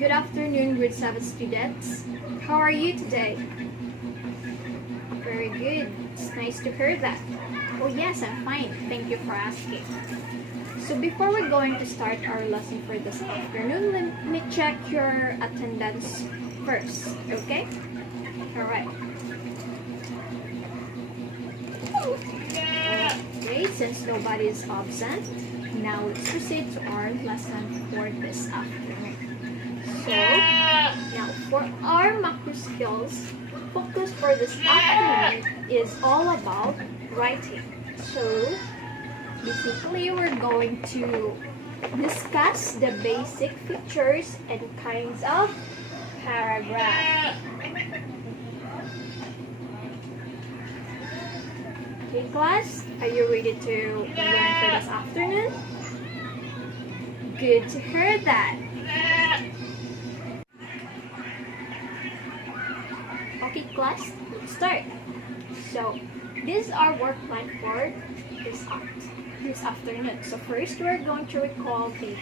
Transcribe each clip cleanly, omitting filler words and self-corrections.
Good afternoon, grade 7 students. How are you today? Very good. It's nice to hear that. Oh yes, I'm fine. Thank you for asking. So before we're going to start our lesson for this afternoon, let me check your attendance first, okay? Alright. Okay, since nobody is absent, now let's proceed to our lesson for this afternoon. So, now for our macro skills, focus for this afternoon is all about writing. So, basically we're going to discuss the basic features and kinds of paragraph. Okay class, are you ready to learn for this afternoon? Good to hear that. Okay class, let's start. So, this is our work plan for this afternoon. So first, we're going to recall the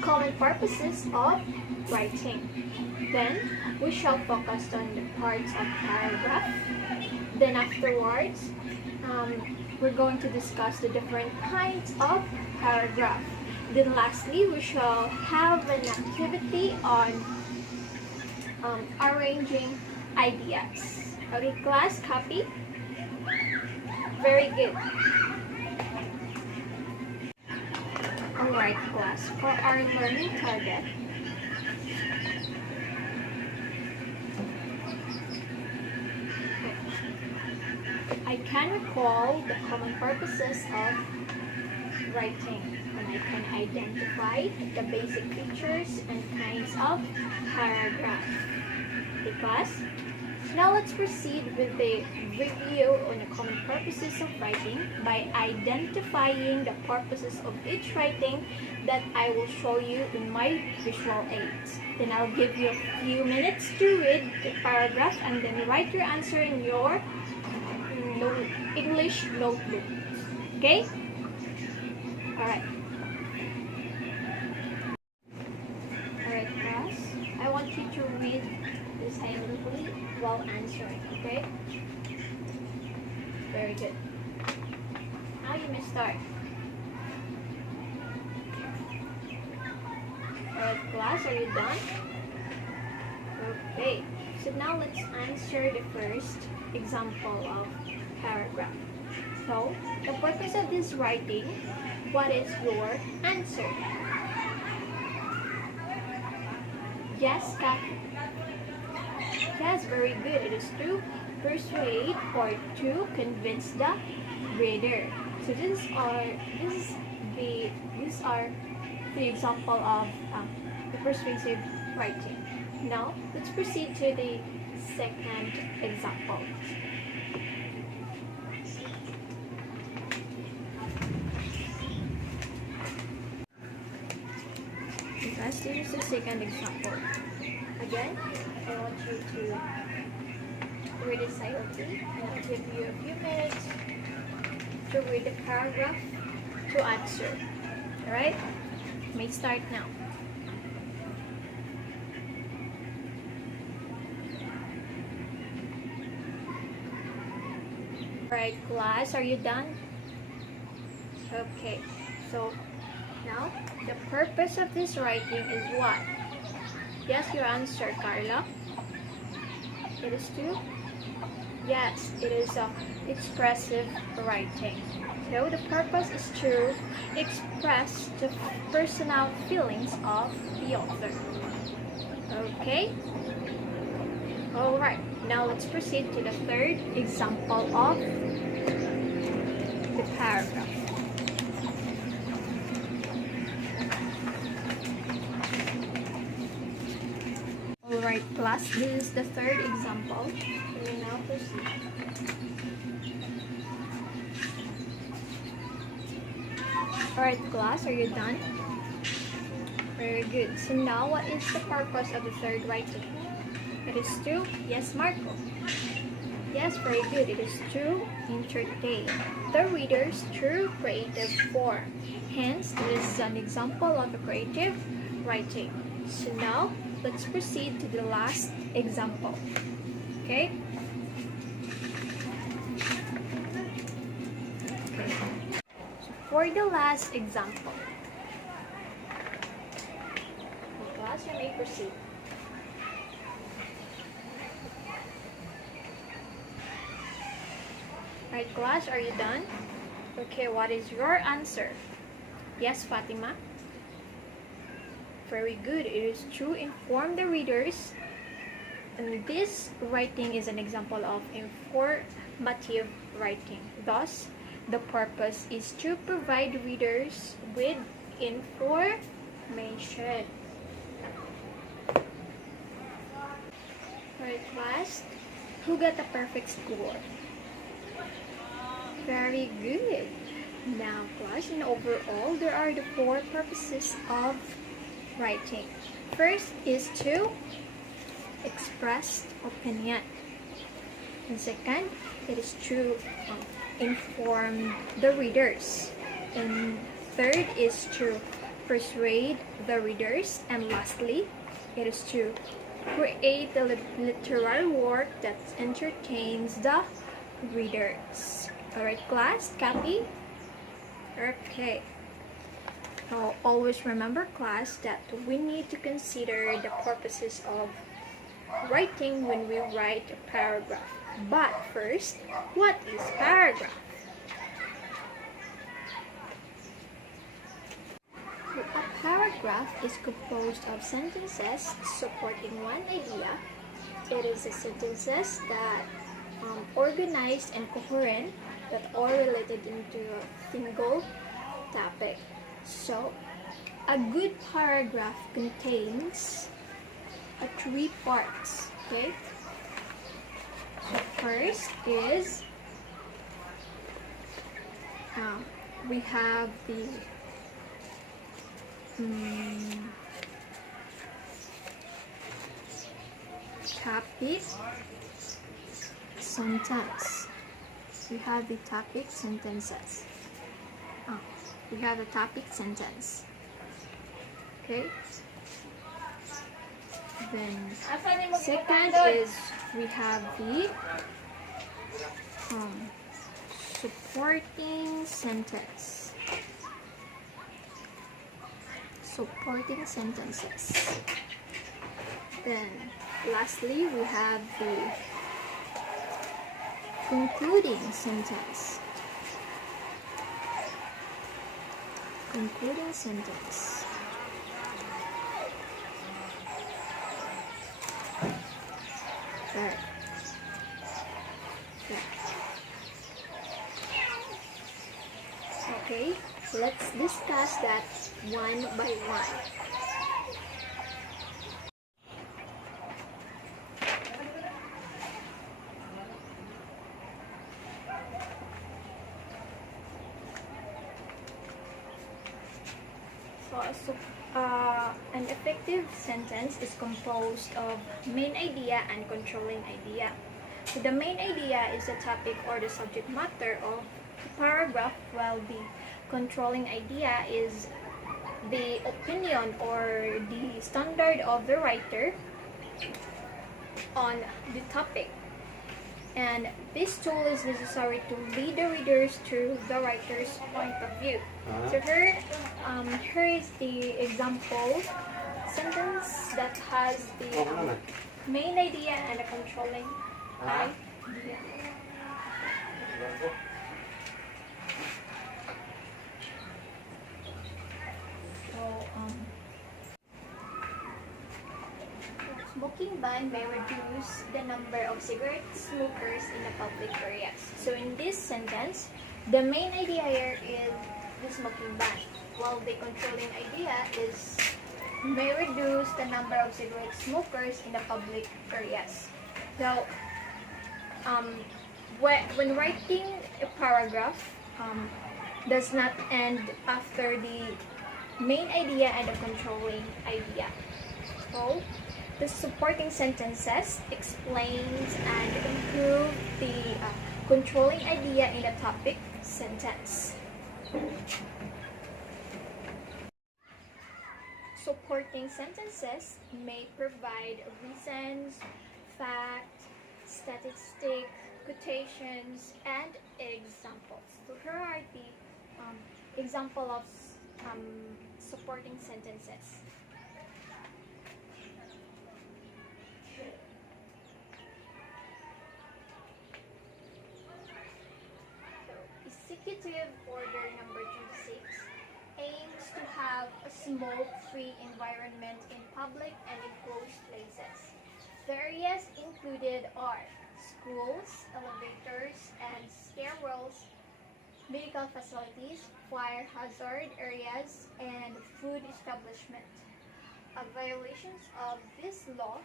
common purposes of writing. Then, we shall focus on the parts of paragraph. Then afterwards, we're going to discuss the different kinds of paragraph. Then lastly, we shall have an activity on arranging ideas. Okay, class, copy? Very good. Alright, class, for our learning target, I can recall the common purposes of writing, and I can identify the basic features and kinds of paragraph. Okay, class? Now let's proceed with the review on the common purposes of writing by identifying the purposes of each writing that I will show you in my visual aids. Then I'll give you a few minutes to read the paragraph and then write your answer in your English notebook. Okay? Alright. Alright class, I want you to read this silently while answering, okay? Very good. Now you may start. Alright class, are you done? Okay, so now let's answer the first example of paragraph. So, the purpose of this writing, what is your answer? Yes, Kathy. Yes, very good. It is to persuade or to convince the reader. So these are the example of the persuasive writing. Now let's proceed to the second example. Guys, this is the second example. Again, I want you to read it silently, and I'll give you a few minutes to read the paragraph to answer. Alright? May start now. Alright, class, are you done? Okay, so now the purpose of this writing is what? Yes, your answer, Carla. It is to? Yes, it is expressive writing. So the purpose is to express the personal feelings of the author. Okay? Alright, now let's proceed to the third example of the paragraph. Alright class, this is the third example. We will now proceed. Alright class, are you done? Very good. So now what is the purpose of the third writing? It is to, yes Marco. Yes, very good. It is to entertain the readers through creative form. Hence, this is an example of a creative writing. So now, let's proceed to the last example. Okay? So for the last example, class, you may proceed. Alright, class, are you done? Okay, what is your answer? Yes, Fatima? Very good. It is true. Inform the readers. And this writing is an example of informative writing. Thus, the purpose is to provide readers with information. Alright, class. Who got a perfect score? Very good. Now, class, and overall, there are the 4 purposes of writing. First is to express opinion. And second, it is to inform the readers. And third is to persuade the readers. And lastly, it is to create a literary work that entertains the readers. Alright, class, copy? Okay. Now, always remember, class, that we need to consider the purposes of writing when we write a paragraph. But first, what is paragraph? So, a paragraph is composed of sentences supporting one idea. It is a sentences that organized and coherent, that are related into a single topic. So, a good paragraph contains 3 parts. Okay. So first is we have the topic sentence. We have the topic sentences. We have the topic sentence. Okay. Then second is we have the supporting sentence. Supporting sentences. Then lastly we have the concluding sentence. Concluding sentence. There. Okay, let's discuss that one by one. So, an effective sentence is composed of main idea and controlling idea. So the main idea is the topic or the subject matter of the paragraph, while the controlling idea is the opinion or the standard of the writer on the topic. And this tool is necessary to lead the readers to the writer's point of view. So here is the example sentence that has the main idea and the controlling idea. Smoking ban may reduce the number of cigarette smokers in the public areas. So in this sentence, the main idea here is the smoking ban, while the controlling idea is may reduce the number of cigarette smokers in the public areas. So, when writing a paragraph, does not end after the main idea and the controlling idea. So, the supporting sentences explains and improve the controlling idea in the topic sentence. Supporting sentences may provide reasons, facts, statistics, quotations, and examples. So here are the example of supporting sentences. Executive Order number 26 aims to have a smoke-free environment in public and enclosed places. The areas included are schools, elevators and stairwells, medical facilities, fire hazard areas, and food establishment. Violations of this law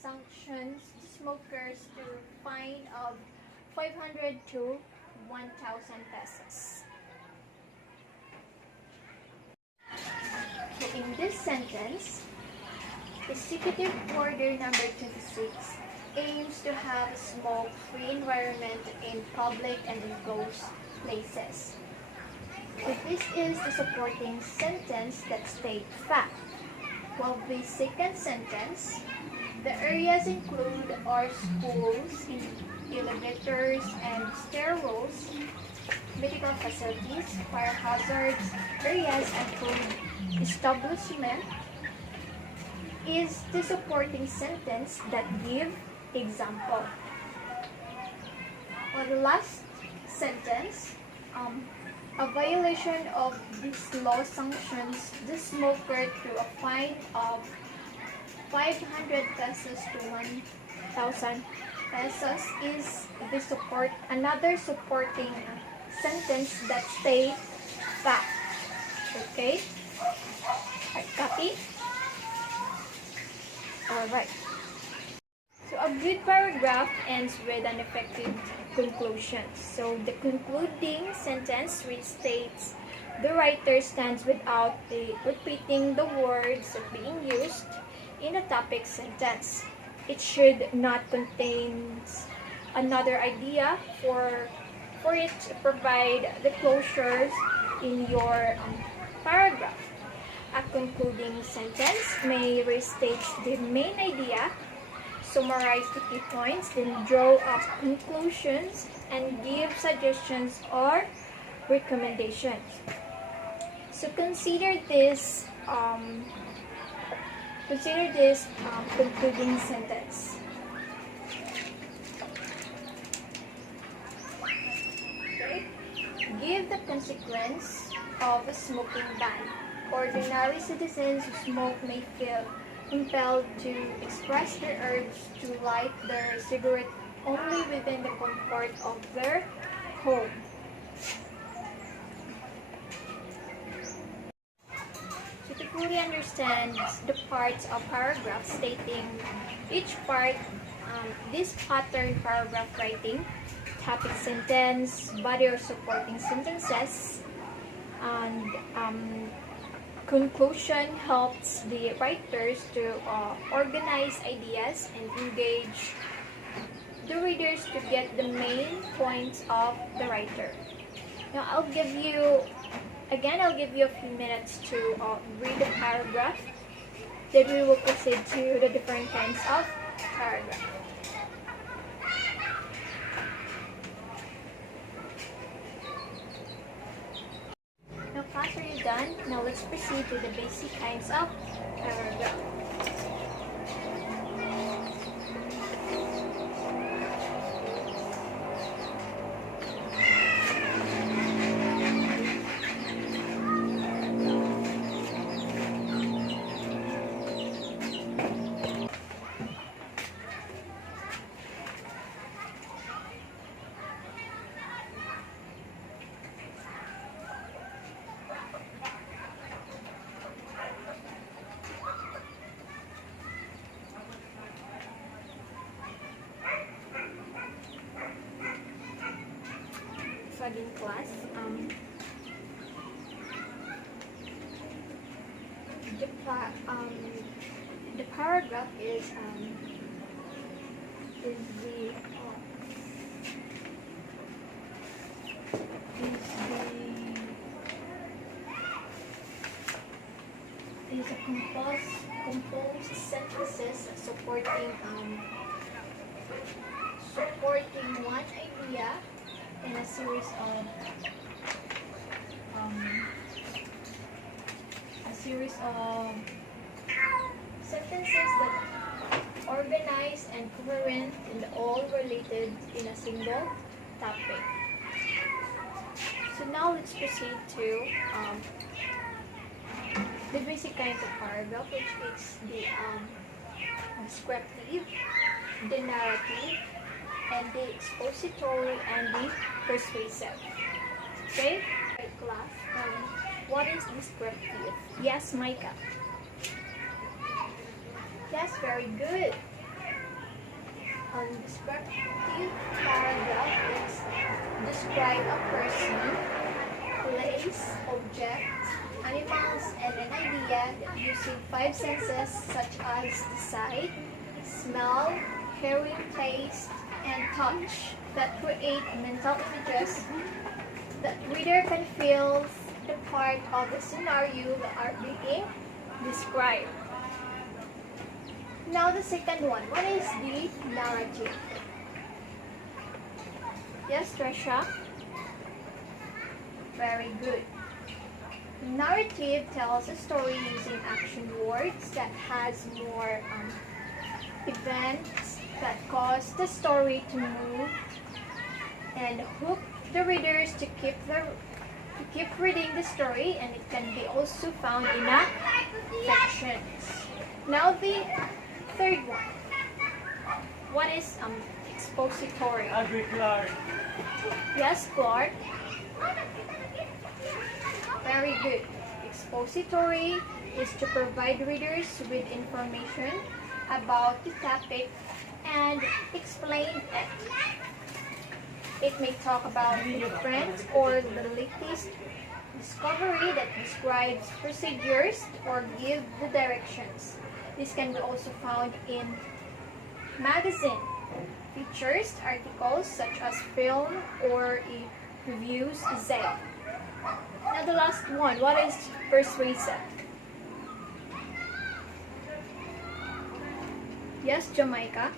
sanctions smokers to a fine of 500 to 1,000 pesos. So in this sentence, Executive Order number 26 aims to have a smoke-free environment in public and enclosed places. So this is the supporting sentence that states fact. While the second sentence, the areas include are schools, elevators and stairwells, medical facilities, fire hazards, areas and food establishment, is the supporting sentence that give example. For the last sentence, a violation of this law sanctions the smoker to a fine of 500 pesos to 1,000 pesos is the another supporting sentence that states fact. Okay? Copy? Alright. So a good paragraph ends with an effective conclusion. So the concluding sentence restates the writer stands without repeating the words being used in a topic sentence. It should not contain another idea for it to provide the closures in your paragraph. A concluding sentence may restate the main idea, summarize the key points, then draw up conclusions and give suggestions or recommendations. So consider this concluding sentence. Okay. Give the consequence of a smoking ban. Ordinary citizens who smoke may feel compelled to express their urge to light their cigarette only within the comfort of their home. So to fully understand the parts of paragraph stating each part, this pattern paragraph writing, topic sentence, body or supporting sentences, and conclusion helps the writers to organize ideas and engage the readers to get the main points of the writer. Now I'll give you a few minutes to read the paragraph. Then we will proceed to the different kinds of paragraph. Now class, are you done? Now let's proceed to the basic kinds of paragraph. In class, the paragraph is is a composed synthesis supporting one idea in a series of sentences that organized and coherent and all related in a single topic. So now let's proceed to the basic kinds of paragraph, which is the descriptive, the narrative, and the expository, and the persuasive. Okay? Right, class. What is descriptive? Yes, Micah. Yes, very good. Descriptive paragraph is describe a person, place, object, animals, and an idea using 5 senses such as the sight, smell, hearing, taste, and touch that create mental images that reader can feel the part of the scenario that are being described. Now the second one. What is the narrative? Yes, Tresha? Very good. Narrative tells a story using action words that has more events that cause the story to move and hook the readers to keep reading the story, and it can be also found in a sections. Now the third one. What is expository? Clark. Yes, Clark. Very good. Expository is to provide readers with information about the topic and explain it. It may talk about the trends or the latest discovery that describes procedures or give the directions. This can be also found in magazine features, articles such as film or reviews essay. Now the last one, what is persuasive? Yes, Jamaica?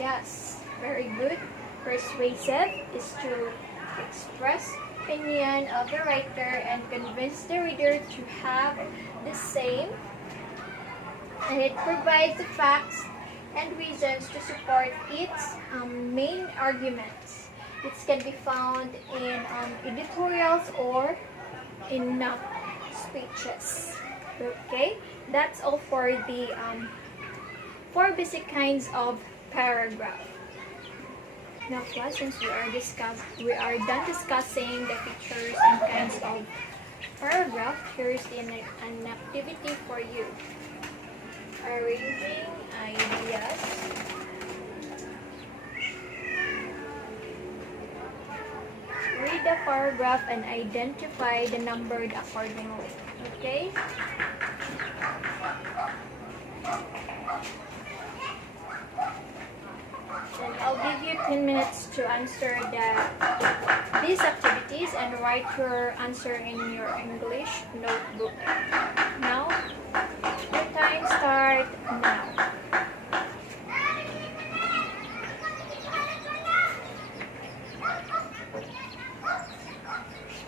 Yes, very good. Persuasive is to express opinion of the writer and convince the reader to have the same, and it provides the facts and reasons to support its main arguments. It can be found in editorials or in speeches. Okay, that's all for the 4 basic kinds of paragraph. Now, class, since we are done discussing the features and kinds of paragraph, here's an activity for you. Arranging ideas. Read the paragraph and identify the numbered accordingly. Okay? And I'll give you 10 minutes to answer these activities and write your answer in your English notebook. Now, your time start now.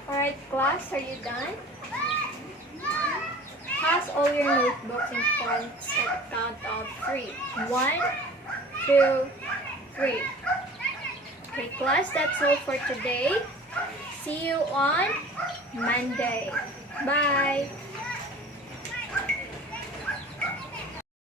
Alright, class, are you done? Pass all your notebooks in front at the count of 3. 1, 2, 3. Okay, class, that's all for today. See you on Monday. Bye.